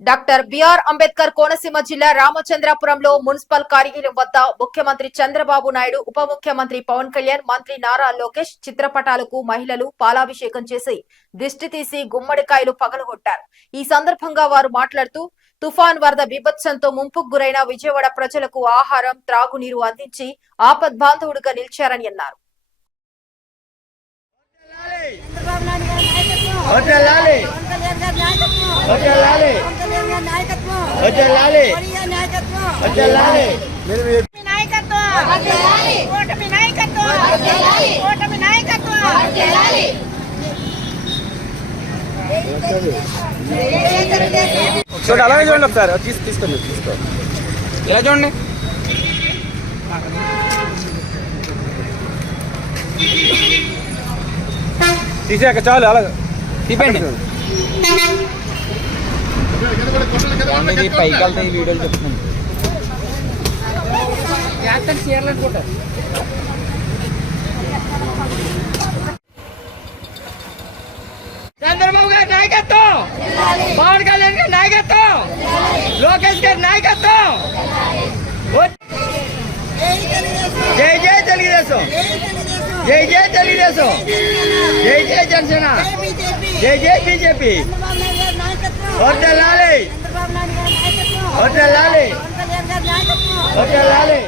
Doctor BR Ambedkar Konaseema జిల్లా రామచంద్రాపురంలో municipal కార్యాలయం వద్ద ముఖ్యమంత్రి చంద్రబాబు నాయుడు ఉప ముఖ్యమంత్రి పవన్ కళ్యాణ్ మంత్రి నారా లోకేష్ చిత్రపటాలకు మహిళలు పాలాభిషేకం చేసి దిష్టి తీసి గుమ్మడికాయలు పగలగొట్టారు. ఈ సందర్భంగా వారు మాట్లాడుతూ తుఫాన్ వరద బీభత్సంతో ముంపుకు గురైన విజయవాడ ప్రజలకు ఆహారం త్రాగునీరు అందించి ఆపద్బాంధవుడిగా నిలిచారని అన్నారు. చంద్రబాబు నాయుడు గారి నాయకత్వం చూడండి అలాగే చూడండి ఒకసారి. తీసి తీసుకోండి తీసుకోండి ఇలా చూడండి? తీసాక చాలు అలా తీపండి ఇది పైకి వెళ్తాయి వీడియోలు చెప్తున్నాను చంద్రబాబు గారి నాయకత్వం పవన్ కళ్యాణ్ గారి నాయకత్వం లోకేష్ గారి నాయకత్వం వద్- జై జై తెలుగుదేశం జై జై తెలుగుదేశం జై జై జనసేన బీజేపీ జై జై బీజేపీ చంద్రబాబు నాయుడు గారి నాయకత్వం వదలాలి చంద్రబాబు